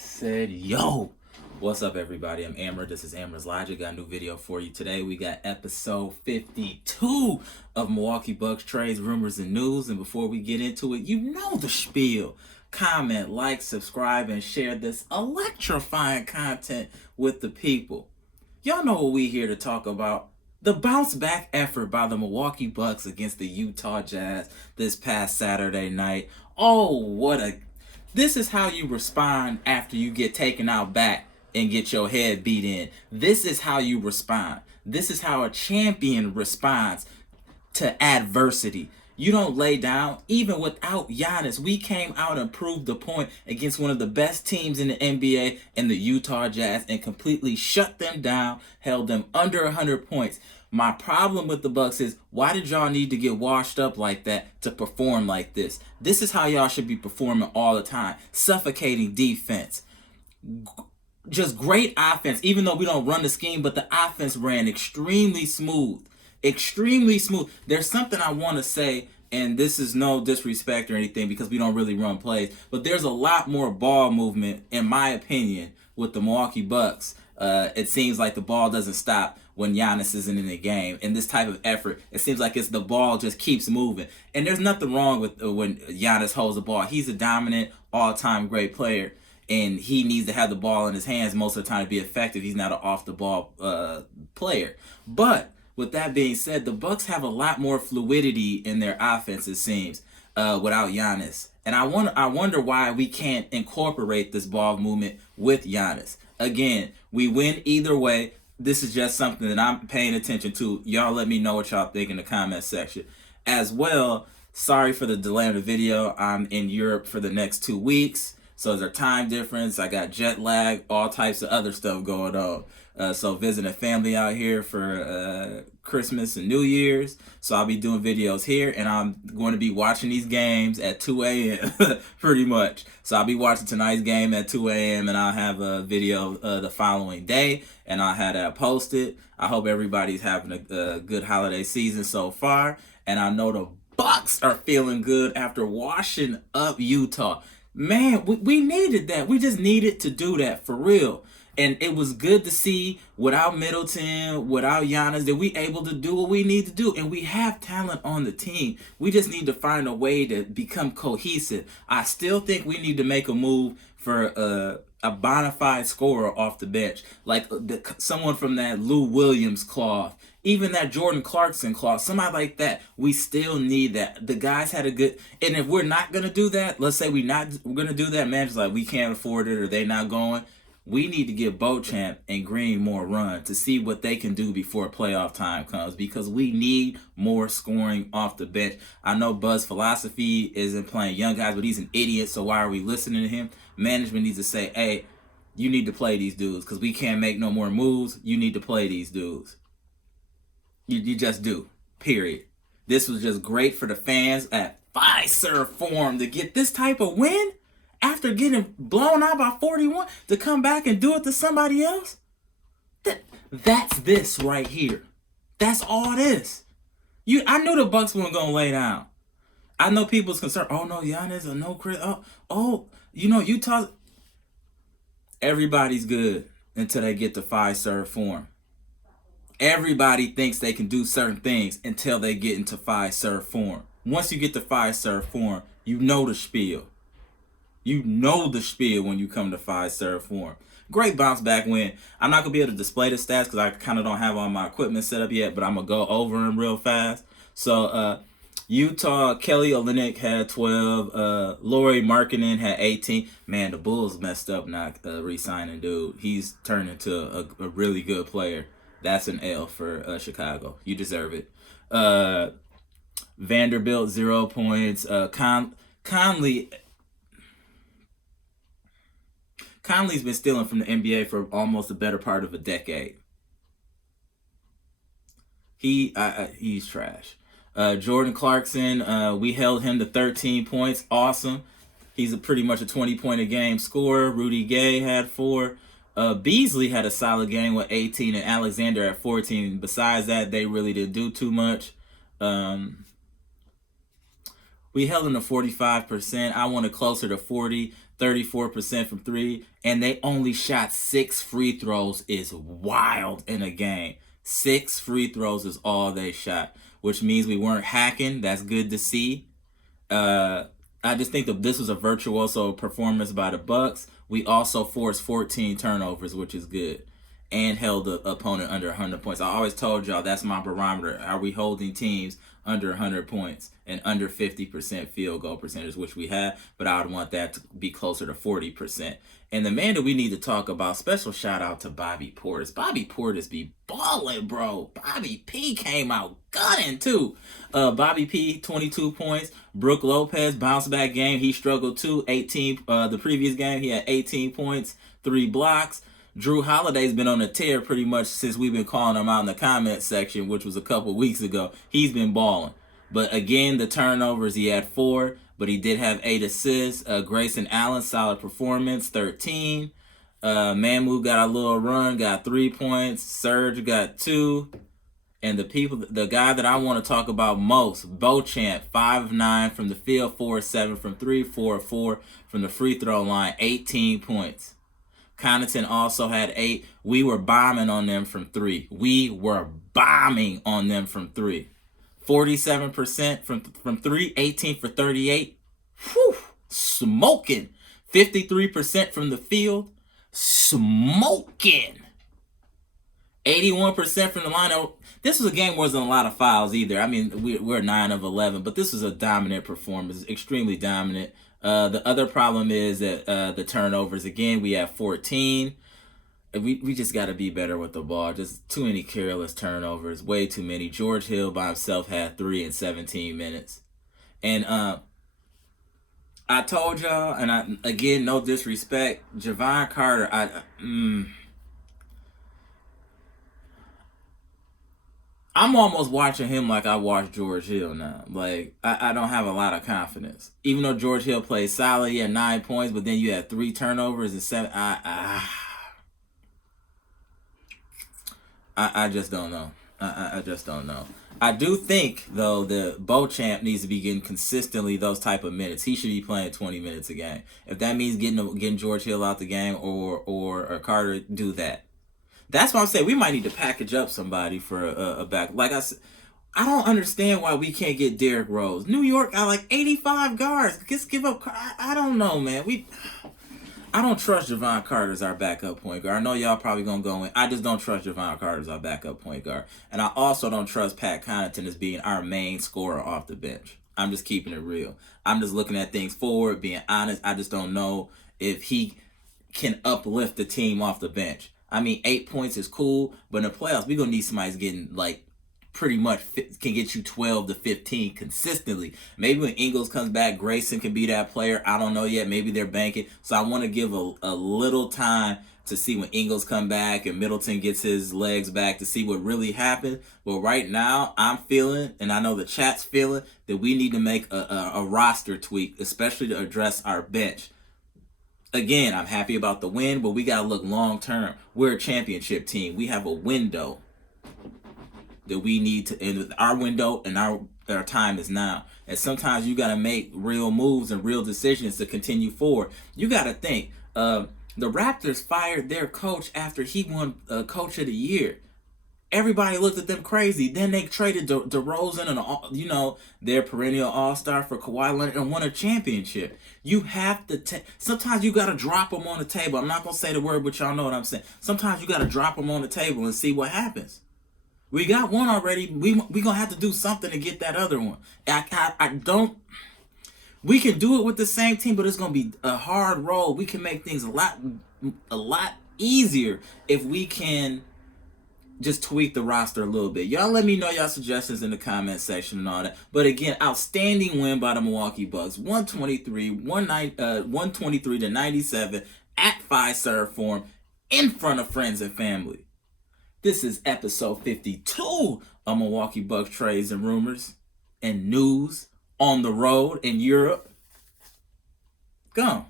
said, yo, what's up, everybody? I'm Amara. This is amaraslogic. Got a new video for you today. We got episode 52 of Milwaukee Bucks trades, rumors, and news. And before we get into it, you know the spiel. Comment, like, subscribe, and share this electrifying content with the people. Y'all know what we here to talk about. The bounce back effort by the Milwaukee Bucks against the Utah Jazz this past Saturday night. Oh, this is how you respond after you get taken out back and get your head beat in. This is how you respond. This is how a champion responds to adversity. You don't lay down. Even without Giannis, we came out and proved the point against one of the best teams in the NBA and the Utah Jazz and completely shut them down, held them under 100 points. My problem with the Bucks is, why did y'all need to get washed up like that to perform like this? This is how y'all should be performing all the time. Suffocating defense. Just great offense, even though we don't run the scheme, but the offense ran extremely smooth. Extremely smooth. There's something I want to say, and this is no disrespect or anything because we don't really run plays, but there's a lot more ball movement, in my opinion, with the Milwaukee Bucks. It seems like the ball doesn't stop when Giannis isn't in the game. And this type of effort, it seems like it's the ball just keeps moving. And there's nothing wrong with when Giannis holds the ball. He's a dominant, all-time great player, and he needs to have the ball in his hands most of the time to be effective. He's not an off-the-ball player. But with that being said, the Bucks have a lot more fluidity in their offense, it seems, without Giannis. And I wonder why we can't incorporate this ball movement with Giannis. Again, we win either way. This is just something that I'm paying attention to. Y'all let me know what y'all think in the comment section. As well, sorry for the delay in the video. I'm in Europe for the next 2 weeks. So there's a time difference. I got jet lag, all types of other stuff going on. So visiting family out here for Christmas and New Year's. So I'll be doing videos here, and I'm going to be watching these games at 2 a.m. pretty much. So I'll be watching tonight's game at 2 a.m. and I'll have a video the following day, and I'll have that posted. I hope everybody's having a good holiday season so far, and I know the Bucks are feeling good after washing up Utah. Man, we needed that. We just needed to do that for real. And it was good to see, without Middleton, without Giannis, that we able to do what we need to do. And we have talent on the team. We just need to find a way to become cohesive. I still think we need to make a move for a bona fide scorer off the bench. Like someone from that Lou Williams cloth. Even that Jordan Clarkson cloth. Somebody like that. We still need that. The guys had a good... And if we're not going to do that, let's say we're going to do that, man, just like we can't afford it or they not going... We need to give Beauchamp and Green more run to see what they can do before playoff time comes, because we need more scoring off the bench. I know Buzz Philosophy isn't playing young guys, but he's an idiot, so why are we listening to him? Management needs to say, hey, you need to play these dudes because we can't make no more moves. You need to play these dudes. You just do, period. This was just great for the fans at Pfizer Forum to get this type of win. After getting blown out by 41, to come back and do it to somebody else? That's this right here. That's all it is. I knew the Bucks weren't going to lay down. I know people's concerned. Oh, no, Giannis, or no Khris. Utah. Everybody's good until they get to Pfizer Forum. Everybody thinks they can do certain things until they get into Pfizer Forum. Once you get to Pfizer Forum, you know the spiel. You know the spiel when you come to Pfizer Forum. Great bounce back win. I'm not going to be able to display the stats because I kind of don't have all my equipment set up yet, but I'm going to go over them real fast. So, Utah, Kelly Olynyk had 12. Lauri Markkanen had 18. Man, the Bulls messed up not re-signing dude. He's turned into a really good player. That's an L for Chicago. You deserve it. Vanderbilt, 0 points. Conley's been stealing from the NBA for almost the better part of a decade. He's trash. Jordan Clarkson, we held him to 13 points. Awesome. He's pretty much a 20-point-a-game scorer. Rudy Gay had 4. Beasley had a solid game with 18 and Alexander at 14. Besides that, they really didn't do too much. We held him to 45%. I wanted closer to 40. 34% from three, and they only shot 6 free throws is wild in a game. 6 free throws is all they shot, which means we weren't hacking. That's good to see. I just think that this was a virtuoso performance by the Bucks. We also forced 14 turnovers, which is good, and held the opponent under 100 points. I always told y'all that's my barometer. Are we holding teams under 100 points and under 50% field goal percentage, which we have, but I would want that to be closer to 40%. And the man that we need to talk about, special shout out to Bobby Portis. Bobby Portis be balling, bro. Bobby P came out gunning too. Bobby P, 22 points. Brook Lopez, bounce back game. He struggled too. 18. The previous game, he had 18 points, 3 blocks. Jrue Holiday's been on a tear pretty much since we've been calling him out in the comment section, which was a couple weeks ago. He's been balling. But again, the turnovers, he had 4, but he did have 8 assists. Grayson Allen, solid performance, 13. Mamu got a little run, got 3 points. Serge got 2. And the guy that I want to talk about most, Beauchamp, 5-9 from the field, 4-7 from 3, 4-4 from the free throw line, 18 points. Connaughton also had 8. We were bombing on them from 3. 47% from 3, 18 for 38. Whew, smoking. 53% from the field, smoking. 81% from the line. This was a game where there wasn't a lot of fouls either. I mean, we're 9 of 11, but this was a dominant performance, extremely dominant. The other problem is that the turnovers. Again, we have 14. We just got to be better with the ball. Just too many careless turnovers. Way too many. George Hill by himself had 3 in 17 minutes. And I told y'all, and again, no disrespect, Jevon Carter, I'm almost watching him like I watched George Hill now. Like, I don't have a lot of confidence. Even though George Hill played solid, he had 9 points, but then you had 3 turnovers and 7. I just don't know. I just don't know. I do think, though, that Beauchamp needs to be getting consistently those type of minutes. He should be playing 20 minutes a game. If that means getting George Hill out the game or Carter, do that. That's why I'm saying we might need to package up somebody for a back. Like I said, I don't understand why we can't get Derrick Rose. New York got like 85 guards. Just give up. I don't know, man. I don't trust Jevon Carter as our backup point guard. I know y'all probably going to go in. I just don't trust Jevon Carter as our backup point guard. And I also don't trust Pat Connaughton as being our main scorer off the bench. I'm just keeping it real. I'm just looking at things forward, being honest. I just don't know if he can uplift the team off the bench. I mean, 8 points is cool, but in the playoffs, we're going to need somebody who's getting, like, pretty much can get you 12 to 15 consistently. Maybe when Ingles comes back, Grayson can be that player. I don't know yet. Maybe they're banking. So I want to give a little time to see when Ingles come back and Middleton gets his legs back to see what really happened. But right now, I'm feeling, and I know the chat's feeling, that we need to make a roster tweak, especially to address our bench. Again, I'm happy about the win, but we got to look long-term. We're a championship team. We have a window that we need to end with. Our window and our time is now. And sometimes you got to make real moves and real decisions to continue forward. You got to think, the Raptors fired their coach after he won Coach of the Year. Everybody looked at them crazy. Then they traded DeRozan and their perennial all-star for Kawhi Leonard and won a championship. You have to sometimes you got to drop them on the table. I'm not going to say the word, but y'all know what I'm saying. Sometimes you got to drop them on the table and see what happens. We got one already. We going to have to do something to get that other one. We can do it with the same team, but it's going to be a hard road. We can make things a lot easier if we can just tweak the roster a little bit. Y'all let me know y'all suggestions in the comment section and all that. But again, outstanding win by the Milwaukee Bucks. 123 to 97 at Fiserv Forum in front of friends and family. This is episode 52 of Milwaukee Bucks Trades and Rumors and News on the road in Europe. Go.